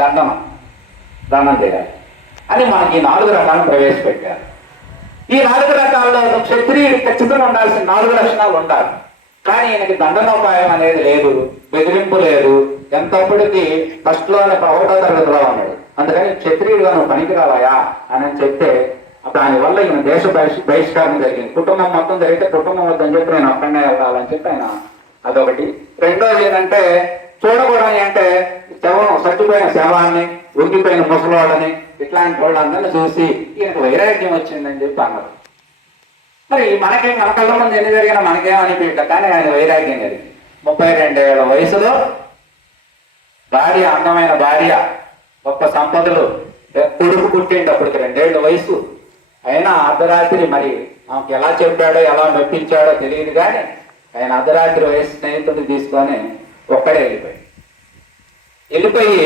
దానం చేయాలి అని మనకి ఈ 4 రకాలను ప్రవేశపెట్టారు. ఈ 4 రకాల్లో క్షత్రియుడికి ఖచ్చితంగా ఉండాల్సిన 4 లక్షణాలు ఉండాలి. కానీ ఈయనకి దండనోపాయం అనేది లేదు, బెదిరింపు లేదు, ఎంతప్పటికీ ఫస్ట్లోనే 1వ తరగతిలో ఉన్నాడు. అందుకని క్షత్రియుడుగా నువ్వు పనికిరావాయా అని చెప్తే దానివల్ల ఈయన దేశ బహిష్కారం జరిగింది. కుటుంబం మొత్తం జరిగితే కుటుంబం వద్దని చెప్పి నేను అక్కడనే వెళ్ళాలని చెప్పి ఆయన అదొకటి. రెండోది ఏంటంటే చూడకూడని అంటే చచ్చిపోయిన శవాన్ని, ఉరికిపోయిన ముసలివాళ్ళని, ఇట్లాంటి వాళ్ళందరినీ చూసి ఈయనకు వైరాగ్యం వచ్చిందని చెప్పి అన్నారు. మరి మన కళ్ళ ముందు ఎన్ని జరిగినా మనకేమనిపించట, కానీ ఆయన వైరాగ్యం జరిగింది. 32 ఏళ్ల వయసులో భార్య, అందమైన భార్య, గొప్ప సంపదలు, కొడుకు పుట్టిండు అప్పటికి 2 ఏళ్ల వయసు. అయినా అర్ధరాత్రి మరి ఆమెకు ఎలా చెప్పాడో ఎలా మెప్పించాడో తెలియదు, కానీ ఆయన అర్ధరాత్రి వయసు స్నేహితుడిని తీసుకొని ఒక్కడే వెళ్ళిపోయి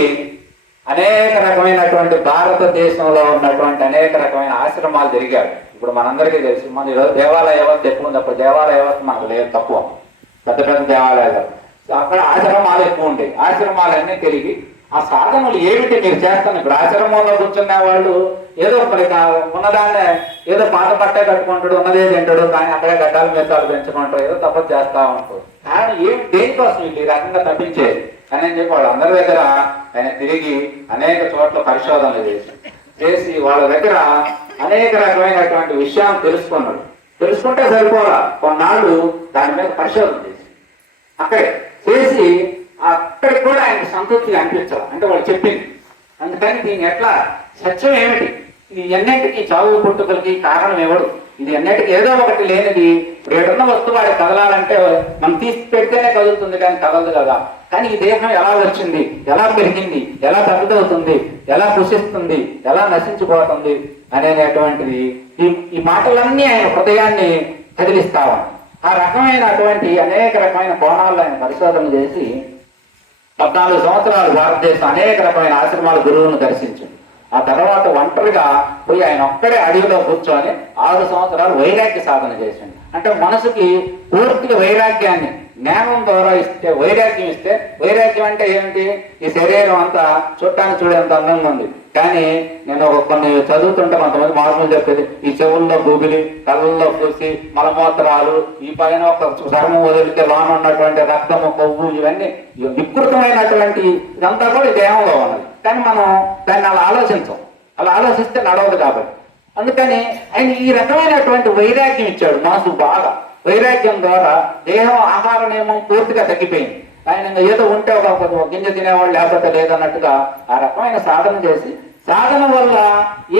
అనేక రకమైనటువంటి భారతదేశంలో ఉన్నటువంటి అనేక రకమైన ఆశ్రమాలు తిరిగాడు. ఇప్పుడు మనందరికీ తెలుసు, మన ఈరోజు దేవాలయ వ్యవస్థ ఎక్కువ ఉంది, అప్పుడు దేవాలయ వ్యవస్థ మనకు లేదు, తక్కువ, పెద్ద పెద్ద దేవాలయాలు. అక్కడ ఆశ్రమాలు ఎక్కువ ఉంటాయి. ఆశ్రమాలన్నీ తిరిగి ఆ సాధనలు ఏమిటి మీరు చేస్తాను. ఇప్పుడు ఆశ్రమంలో కూర్చున్న వాళ్ళు ఏదో మరి ఉన్నదాన్నే ఏదో పాత పట్టే కట్టుకుంటాడు, ఉన్నదే తింటాడు, కానీ అక్కడే గడ్డాలు మెత్తాలు పెంచుకుంటాడు, ఏదో తప్పదు చేస్తా ఉంటాడు. కానీ ఏమి దేనికోసం ఈ రకంగా తప్పించేది అని చెప్పి వాళ్ళు అందరి దగ్గర ఆయన తిరిగి అనేక చోట్ల పరిశోధనలు చేసి వాళ్ళ దగ్గర అనేక రకమైనటువంటి విషయాలు తెలుసుకున్నాడు. తెలుసుకుంటే సరిపోరా, కొన్నాళ్ళు దాని మీద పరిశోధన అక్కడే చేసి అక్కడికి కూడా ఆయనకు సంతృప్తి అనిపించాలి. అంటే వాళ్ళు చెప్పింది. అందుకని దీన్ని ఎట్లా సత్యం ఏమిటి, ఇది ఎన్నింటికి చావు పుట్టుకలకి కారణం ఎవడు, ఇది ఎన్నింటికి ఏదో ఒకటి లేనిది. ఇప్పుడు ఏడున్న వస్తువు వాడికి కదలాలంటే మనం తీసి పెడితేనే కదులుతుంది, కానీ కదలదు కదా. కానీ ఈ దేహం ఎలా వచ్చింది, ఎలా పెరిగింది, ఎలా తగ్గుతవుతుంది, ఎలా కృషిస్తుంది, ఎలా నశించిపోతుంది అనేటువంటిది ఈ మాటలన్నీ ఆయన హృదయాన్ని కదిలిస్తావా. ఆ రకమైనటువంటి అనేక రకమైన కోణాల్లో ఆయన పరిశోధన చేసి 14 సంవత్సరాలు భారతదేశం అనేక రకమైన ఆశ్రమాల గురువులను దర్శించింది. ఆ తర్వాత ఒంటరిగా పోయి ఆయన ఒక్కడే అడవిలో కూర్చొని 6 సంవత్సరాలు వైరాగ్య సాధన చేసింది. అంటే మనసుకి పూర్తిగా వైరాగ్యాన్ని జ్ఞానం ద్వారా ఇస్తే, వైరాగ్యం ఇస్తే, వైరాగ్యం అంటే ఏమిటి, ఈ శరీరం అంతా చుట్టాన్ని చూడేంత అందంగా ఉంది, కానీ నేను కొన్ని చదువుతుంటే కొంతమంది మార్పులు చెప్పేది ఈ చెవుల్లో గుబిలి, కళ్ళల్లో పూసి, మలమూత్రాలు, ఈ పైన ఒక చర్మం వదిలితే లోన ఉన్నటువంటి రక్తము, కొవ్వు, ఇవన్నీ వికృతమైనటువంటి ఇదంతా కూడా ఈ దేహంలో ఉన్నది. కానీ మనం దాన్ని అలా ఆలోచించం, అలా ఆలోచిస్తే నడవదు కాబట్టి. అందుకని ఆయన ఈ రకమైనటువంటి వైరాగ్యం ఇచ్చాడు. మనసు బాగా వైరాగ్యం ద్వారా దేహం ఆహార నియమం పూర్తిగా తగ్గిపోయింది. ఆయన ఏదో ఉంటే ఒక గింజ తినేవాళ్ళు లేకపోతే లేదన్నట్టుగా ఆ రకమైన సాధన చేసి, సాధన వల్ల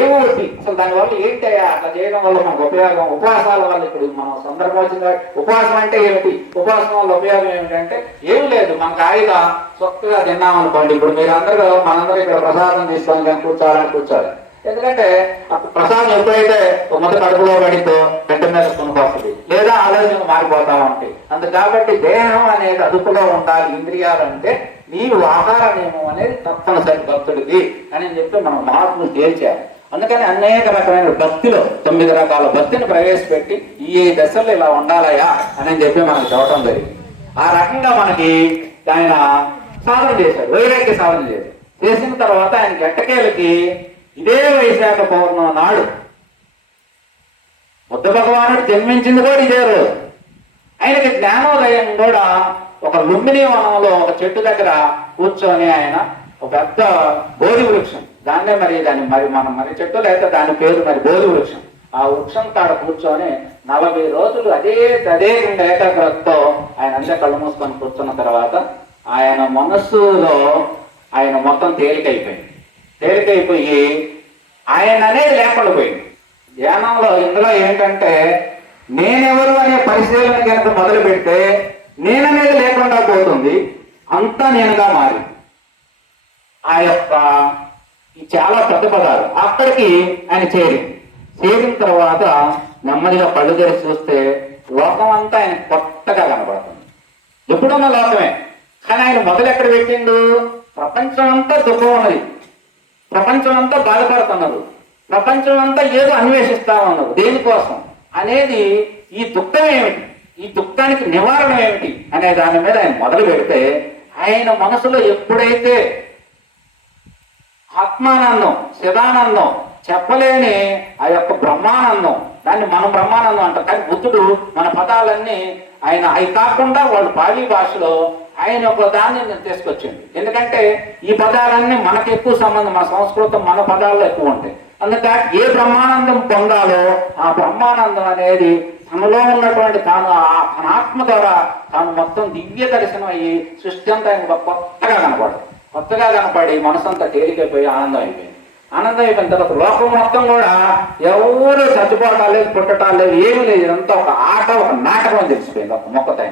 ఏమవుతుంది అసలు, దానివల్ల ఏంటి అట్లా చేయడం వల్ల మనకు ఉపయోగం, ఉపవాసాల వల్ల ఇప్పుడు మనం సందర్భం వచ్చింది. ఉపవాసం అంటే ఏమిటి, ఉపవాసం వల్ల ఉపయోగం ఏమిటంటే ఏమి లేదు, మనకు హాయిగా స్వచ్ఛగా తిన్నామనుకోండి. ఇప్పుడు మీరు అందరూ మనందరూ ఇక్కడ ప్రసాదం తీసుకొని కూర్చోవాలి. ఎందుకంటే ప్రసాదం ఎప్పుడైతే మొదటి కడుపులో పడితో గంట మీద కొనుకొస్తుంది, లేదా ఆలోచనలు మారిపోతా ఉంటాయి. కాబట్టి దేహం అనేది అదుపులో ఉండాలి. ఇంద్రియాలంటే నీవు ఆహార నియమం అనేది తప్పనిసరి భక్తుడికి అని చెప్పి మనం మార్పులు తేల్చారు. అందుకని అనేక రకమైన భక్తిలో 9 రకాల భక్తిని ప్రవేశపెట్టి ఈ దశల్లో ఇలా ఉండాలయా అని చెప్పి మనకు చెప్పడం జరిగింది. ఆ రకంగా మనకి ఆయన సాధన చేశాడు, వైరాగ్య సాధన చేసిన తర్వాత ఆయన గట్టకేలకి ఇదే వైశాఖ పౌర్ణమి నాడు బుద్ధ భగవానుడు జన్మించింది కూడా ఇదే రోజు. ఆయనకి జ్ఞానోదయం కూడా ఒక లుంబిని వనంలో ఒక చెట్టు దగ్గర కూర్చొని ఆయన ఒక పెద్ద బోధి వృక్షం, దాన్నే మరి చెట్టు లేక దాని పేరు మరి బోధి వృక్షం. ఆ వృక్షం కాడ కూర్చొని 40 రోజులు అదే ఏకాగ్రతతో ఆయన అంతా కళ్ళు మూసుకొని కూర్చున్న తర్వాత ఆయన మనస్సులో ఆయన మొత్తం తేలికైపోయి ఆయన అనేది లేకుండా పోయింది. ధ్యానంలో ఇందులో ఏంటంటే నేనెవరు అనే పరిశీలన కనుక మొదలు పెడితే నేననేది లేకుండా పోతుంది, అంతా నేనుగా మారింది. ఆ యొక్క చాలా పెద్ద పదాలు అక్కడికి ఆయన చేరిన తర్వాత నెమ్మదిగా కళ్ళు తెరిచి చూస్తే లోకం అంతా ఆయన కొత్తగా కనబడుతుంది. ఎప్పుడున్న లోకమే, కానీ ఆయన మొదలు ఎక్కడ పెట్టిండు, ప్రపంచం అంతా దుఃఖం ఉన్నది, ప్రపంచం అంతా బాధపడుతున్నారు, ప్రపంచం అంతా ఏదో అన్వేషిస్తా ఉన్నారు. దేనికోసం అనేది, ఈ దుఃఖం ఏమిటి, ఈ దుఃఖానికి నివారణ ఏమిటి అనే దాని మీద ఆయన మొదలు పెడితే ఆయన మనసులో ఎప్పుడైతే ఆత్మానందం, చిదానందం, చెప్పలేని ఆ యొక్క బ్రహ్మానందం, దాన్ని మనం బ్రహ్మానందం అంటాం. కానీ బుద్ధుడు మన పదాలన్నీ ఆయన అవి కాకుండా వాళ్ళు పాళీ భాషలో ఆయన ఒక దాన్ని తీసుకొచ్చింది. ఎందుకంటే ఈ పదాలన్నీ మనకు ఎక్కువ సంబంధం, మన సంస్కృతం మన పదాల్లో ఎక్కువ ఉంటాయి. అందుకే ఏ బ్రహ్మానందం పొందాలో ఆ బ్రహ్మానందం అనేది తనలో ఉన్నటువంటి తాను తన ఆత్మ ద్వారా తాను మొత్తం దివ్య దర్శనం అయ్యి సృష్టి అంతా ఆయన కొత్తగా కనపడి మనసంతా తేలికైపోయి ఆనందం అయిపోయింది. ఆనందం అయిపోయిన తర్వాత లోకం మొత్తం కూడా ఎవరు చచ్చిపోవటాలు లేదు, పుట్టటాలు లేదు, ఏమీ లేదు. ఇదంతా ఒక ఆట, ఒక నాటకం అని తెలిసిపోయింది. ఒక మొక్కతో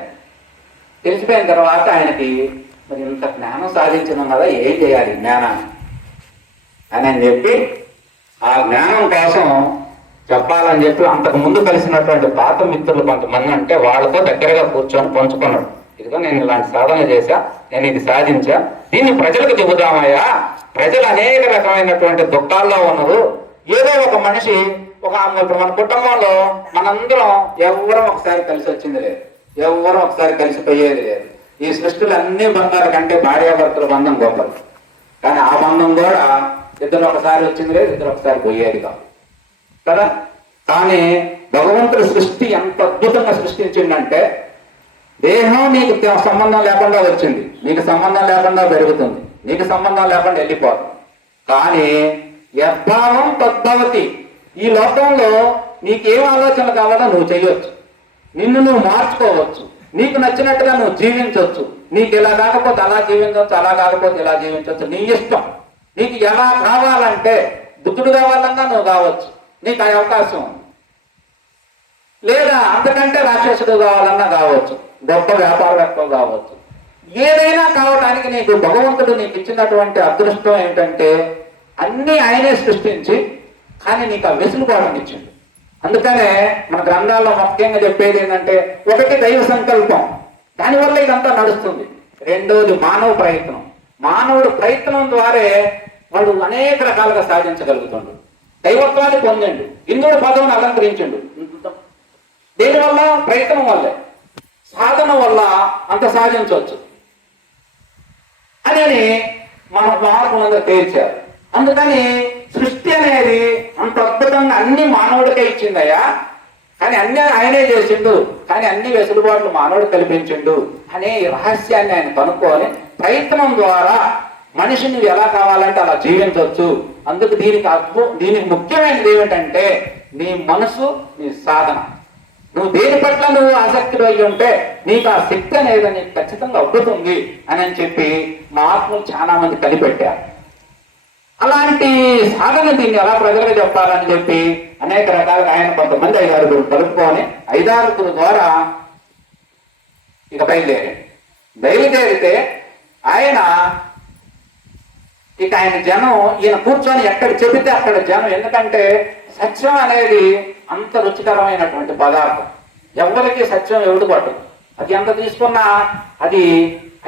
తెలిసిపోయిన తర్వాత ఆయనకి మరి ఇంత జ్ఞానం సాధించడం కదా, ఏం చేయాలి జ్ఞానాన్ని అని చెప్పి ఆ జ్ఞానం కోసం చెప్పాలని చెప్పి అంతకు ముందు కలిసినటువంటి పాత మిత్రులు కొంతమంది అంటే వాళ్ళతో దగ్గరగా కూర్చొని పంచుకున్నాడు. ఇదిగో నేను ఇలాంటి సాధన చేశా, నేను ఇది సాధించా, దీన్ని ప్రజలకు చెబుదామయ్యా, ప్రజలు అనేక రకమైనటువంటి దుఃఖాల్లో ఉన్నారు. ఏదో ఒక మనిషి ఇప్పుడు మన కుటుంబంలో మనందరం ఎవరం ఒకసారి కలిసి వచ్చింది లేదు, ఎవరం ఒకసారి కలిసిపోయేది లేదు. ఈ సృష్టిలో అన్ని బంధాల కంటే భార్యాభర్తల బంధం గొప్పది. కానీ ఆ బంధం కూడా ఇద్దరు ఒకసారి వచ్చింది లేదు, ఇద్దరు ఒకసారి పోయేది కాదు కదా. కానీ భగవంతుడి సృష్టి ఎంత అద్భుతంగా సృష్టించిందంటే దేహం నీకు సంబంధం లేకుండా వచ్చింది, నీకు సంబంధం లేకుండా పెరుగుతుంది, నీకు సంబంధం లేకుండా వెళ్ళిపోతుంది. కానీ యద్భావం తద్భవతి. ఈ లోకంలో నీకేం ఆలోచనలు కావాలో నువ్వు చేయొచ్చు, నిన్ను నువ్వు మార్చుకోవచ్చు, నీకు నచ్చినట్టుగా నువ్వు జీవించవచ్చు. నీకు ఇలా కాకపోతే అలా జీవించవచ్చు, అలా కాకపోతే ఇలా జీవించవచ్చు, నీ ఇష్టం. నీకు ఎలా కావాలంటే బుద్ధుడు కావాలన్నా నువ్వు కావచ్చు, నీకు ఆ అవకాశం ఉంది. లేదా అంతకంటే రాక్షసుడు కావాలన్నా కావచ్చు, గొప్ప వ్యాపారవేత్త కావచ్చు. ఏదైనా కావడానికి నీకు భగవంతుడు నీకు ఇచ్చినటువంటి అదృష్టం ఏంటంటే అన్నీ ఆయనే సృష్టించి కానీ నీకు ఆ వెసులుబాటుని ఇచ్చింది. అందుకనే మన గ్రంథాల్లో ముఖ్యంగా చెప్పేది ఏంటంటే ఒకటి దైవ సంకల్పం, దానివల్ల ఇదంతా నడుస్తుంది. రెండోది మానవ ప్రయత్నం. మానవుడు ప్రయత్నం ద్వారా వాడు అనేక రకాలుగా సాధించగలుగుతాడు. దైవత్వాన్ని పొందండు, ఇంద్రుడు పదవిని అలంకరించండు. దేనివల్ల? ప్రయత్నం వల్లే. సాధన వల్ల అంత సాధించవచ్చు అని మన మహాత్ములందరూ తేల్చారు. అందుకని సృష్టి అనేది అంత అద్భుతంగా అన్ని మానవుడికే ఇచ్చిందయ్యా, కానీ అన్ని ఆయనే చేసిండు, కానీ అన్ని వెసులుబాట్లు మానవుడు కల్పించిండు అనే రహస్యాన్ని ఆయన కనుక్కొని ప్రయత్నం ద్వారా మనిషిని ఎలా కావాలంటే అలా జీవించవచ్చు. అందుకు దీనికి ముఖ్యమైనది ఏమిటంటే నీ మనసు, నీ సాధన. నువ్వు దేని పట్ల నువ్వు ఆసక్తి అయ్యి ఉంటే నీకు ఆ శక్తి అనేది నీకు ఖచ్చితంగా అబ్బుతుంది అని చెప్పి మహాత్ములు చాలా మంది కనిపెట్టారు. అలాంటి సాధన దీన్ని ఎలా ప్రజలకు చెప్పాలని చెప్పి అనేక రకాలుగా ఆయన కొంతమంది 5-6 కలుపుకొని 5-6 ద్వారా ఇక బయలుదేరితే ఆయన జనం ఈయన కూర్చొని ఎక్కడ చెబితే అక్కడ జనం. ఎందుకంటే సత్యం అనేది అంత రుచికరమైనటువంటి పదార్థం, ఎవరికి సత్యం ఎవడు పట్టదు. అది ఎంత తీసుకున్నా అది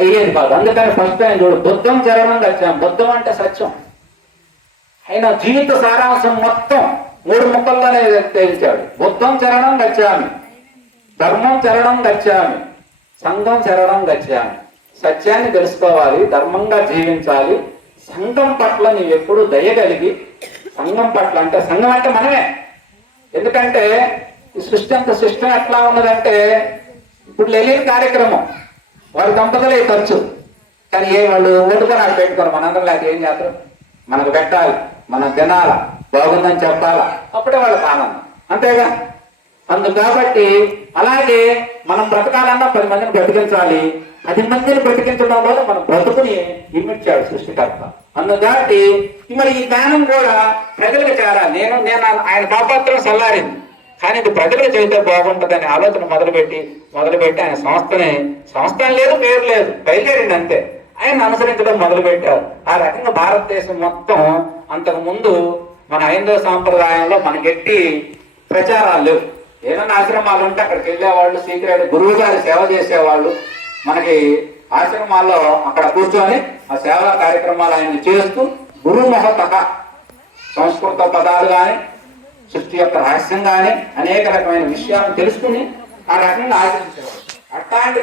అయ్యేది కాదు. అందుకని ఫస్ట్ ఆయన చూడు, బుద్ధం చరణం గచ్చాం. బుద్ధం అంటే సత్యం. ఆయన జీవిత సారాంశం మొత్తం 3 ముక్కల్లోనే తేల్చాడు. బుద్ధం చరణం గచ్చామి, ధర్మం చరణం గచ్చామి, సంఘం చరణం గచ్చామి. సత్యాన్ని తెలుసుకోవాలి, ధర్మంగా జీవించాలి, సంఘం పట్ల నీవు ఎప్పుడు దయగలిగి, సంఘం పట్ల అంటే సంఘం అంటే మనమే. ఎందుకంటే ఈ సృష్టి అంత సిస్టమ్ ఎట్లా ఉన్నదంటే ఇప్పుడు లేని కార్యక్రమం వారి దంపతులే ఖర్చు, కానీ వాళ్ళు ఓటుకొని అక్కడ పెట్టుకోరు. మనందరం లేక ఏం చేస్తారు, మనకు పెట్టాలి, మనం తినాలా, బాగుందని చెప్పాలా, అప్పుడే వాళ్ళకి ఆనందం, అంతేగా. కాబట్టి అలాగే మనం బ్రతకాలన్నా 10 మందిని బ్రతికించాలి. 10 మందిని బ్రతికించడం వల్ల మన బ్రతుకుని నిర్మించాడు సృష్టికర్త. కాబట్టి మరి ఈ జ్ఞానం కూడా ప్రజలకు చేరాలి. నేను ఆయన పాపత్రం చల్లారింది, కానీ ఇది ప్రజలకు చేస్తే బాగుంటుందని ఆలోచన మొదలుపెట్టి ఆయన సంస్థ లేదు, పేరు లేదు, బయలుదేరింది అంతే. ఆయన అనుసరించడం మొదలుపెట్టారు. ఆ రకంగా భారతదేశం మొత్తం అంతకు ముందు మన హైందవ సాంప్రదాయంలో మనకెట్టి ప్రచారాలు లేవు. ఏదైనా ఆశ్రమాలు ఉంటే అక్కడికి వెళ్ళేవాళ్ళు, సీక్రెట్ గురువు గారి సేవ చేసేవాళ్ళు. మనకి ఆశ్రమాల్లో అక్కడ కూర్చొని ఆ సేవా కార్యక్రమాలు ఆయన చేస్తూ గురు మహతక సంస్కృత పదాలు కానీ, సృష్టి యొక్క రహస్యం కానీ అనేక రకమైన విషయాలను తెలుసుకుని ఆ రకంగా ఆచరించేవాళ్ళు. అట్లాంటిది